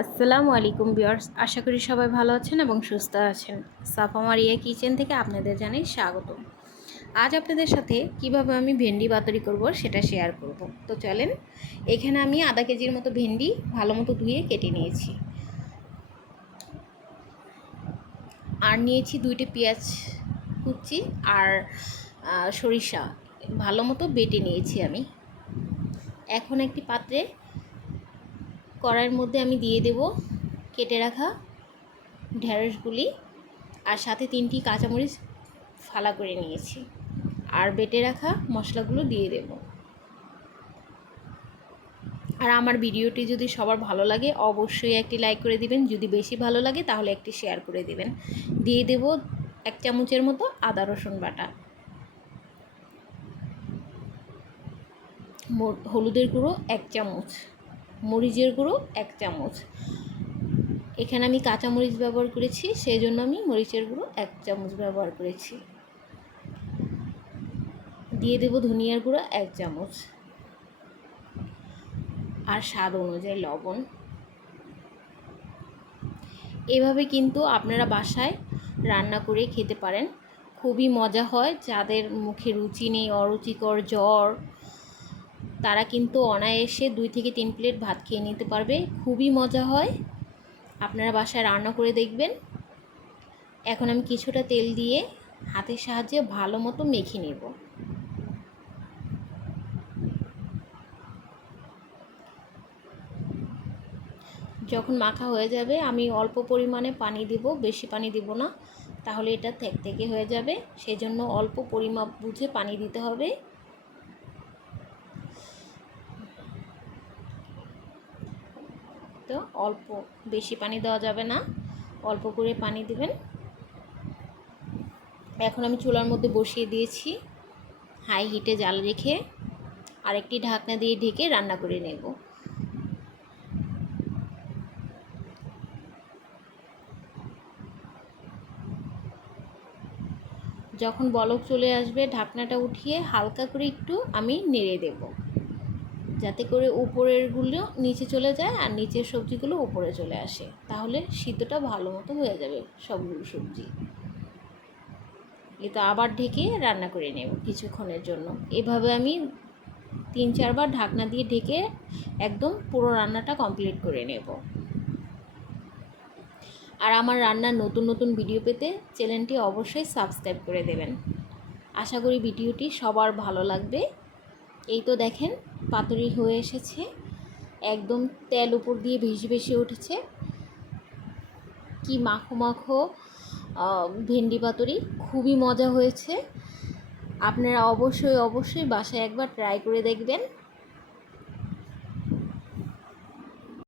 আসসালামু আলাইকুম বিয়ার্স আশা করি সবাই ভালো আছেন এবং সুস্থ আছেন। সাফা মারিয়া কিচেন থেকে আপনাদের জানাই স্বাগত আজ আপনাদের সাথে কীভাবে আমি ভেন্ডি বাতরি করব সেটা শেয়ার করব। তো চলেন, এখানে আমি আধা কেজির মতো ভেন্ডি ভালো মতো ধুয়ে কেটে নিয়েছি। আর নিয়েছি দুইটি পেঁয়াজ কুচি আর সরিষা। ভালো মতো বেটে নিয়েছি আমি। এখন একটি পাত্রে কড়াইয়ের মধ্যে আমি দিয়ে দেব কেটে রাখা ঢেঁড়সগুলি আর সাথে তিনটি কাঁচামরিচ ফালা করে নিয়েছি আর বেটে রাখা মশলাগুলো দিয়ে দেব। আর আমার ভিডিওটি যদি সবার ভালো লাগে, অবশ্যই একটি লাইক করে দিবেন। যদি বেশি ভালো লাগে, তাহলে একটি শেয়ার করে দিবেন। দিয়ে দেব এক চামচের মতো আদা, রসুন বাটা। হলুদের গুঁড়ো এক চামচ। মরিচের গুঁড়ো, এক চামচ। এখানে আমি কাঁচা মরিচ ব্যবহার করেছি সেই জন্য আমি মরিচের গুঁড়ো এক চামচ ব্যবহার করেছি। দিয়ে দেব ধনিয়ার গুঁড়ো এক চামচ। আর স্বাদ অনুযায়ী লবণ। এভাবে কিন্তু আপনারা বাসায় রান্না করে খেতে পারেন। খুবই মজা হয়, যাদের মুখে রুচি নেই, অরুচিকর জ্বর তারা কিন্তু অনায়াসে দুই থেকে তিন প্লেট ভাত খেয়ে নিতে পারবে। খুবই মজা হয়। আপনারা বাসায় রান্না করে দেখবেন। এখন আমি কিছুটা তেল দিয়ে হাতের সাহায্যে ভালো মতো মেখে নেব। যখন মাখা হয়ে যাবে, আমি অল্প পরিমাণে পানি দিব, বেশি পানি দিব না। তাহলে এটা থেক থেকে হয়ে যাবে। সেই জন্য অল্প পরিমাপ বুঝে পানি দিতে হবে। তো অল্প বেশি পানি দেওয়া যাবে না। অল্প করে পানি দিবেন। এখন আমি চুলার মধ্যে বসিয়ে দিয়েছি হাই হিটে জাল রেখে আরেকটি ঢাকনা দিয়ে ঢেকে রান্না করে নেব। যখন বলক চলে আসবে, ঢাকনাটা উঠিয়ে হালকা করে একটু আমি নেড়ে দেবো। যাতে করে উপরেরগুলো নিচে চলে যায় আর নিচের সবজিগুলো উপরে চলে আসে। তাহলে সিদ্ধটা ভালো মতো হয়ে যাবে সবগুলো সবজি। এটা আবার ঢেকে রান্না করে নেব কিছুক্ষণের জন্য। এভাবে আমি তিন চারবার ঢাকনা দিয়ে ঢেকে একদম পুরো রান্নাটা কমপ্লিট করে নেব। আর আমার রান্নার নতুন নতুন ভিডিও পেতে চ্যানেলটি অবশ্যই সাবস্ক্রাইব করে দেবেন। আশা করি ভিডিওটি সবার ভালো লাগবে। এই তো দেখেন পাতুরি হয়ে এসেছে। একদম তেল উপর দিয়ে ভেসে ভেসে উঠেছে। কি মাখো মাখো ভেন্ডি পাতুরি, খুবই মজা হয়েছে। আপনারা অবশ্যই অবশ্যই বাসায় একবার ট্রাই করে দেখবেন।